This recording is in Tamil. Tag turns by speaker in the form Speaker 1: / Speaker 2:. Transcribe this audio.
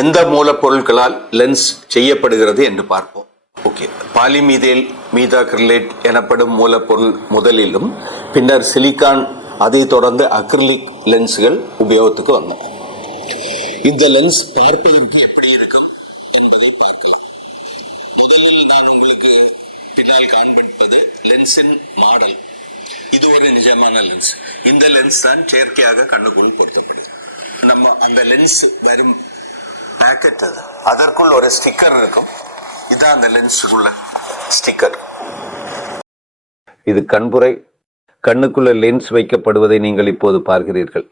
Speaker 1: எந்த மூலப்பொருட்களால் லென்ஸ் செய்யப்படுகிறது என்று பார்ப்போம். ஓகே பாலிமீதேல் மீதாக்ரிலேட் எனப்படும் மூலப்பொருள் முதலிலும் பின்னர் சிலிக்கான் அதை தொடர்ந்து அக்ரிலிக் லென்ஸ்கள் உபயோகத்துக்கு வந்தோம் இந்த லென்ஸ் பார்ப்பதற்கு எப்படி இருக்கும் என்பதை பார்க்கலாம். முதலில் நான் உங்களுக்கு பின்னால் காண்பிப்பது லென்ஸின் மாடல் இது ஒரு நிஜமான லென்ஸ் இந்த லென்ஸ் தான் செயற்கையாக கண்ணுக்குள் பொருத்தப்படுது நம்ம அந்த லென்ஸ் வரும் பேக்கெட் அது அதற்குள் ஒரு ஸ்டிக்கர் இருக்கும். இதான் அந்த லென்ஸுக்குள்ள ஸ்டிக்கர்
Speaker 2: இது கண்புரை. கண்ணுக்குள்ள லென்ஸ் வைக்கப்படுவதை நீங்கள் இப்போது பார்க்கிறீர்கள்.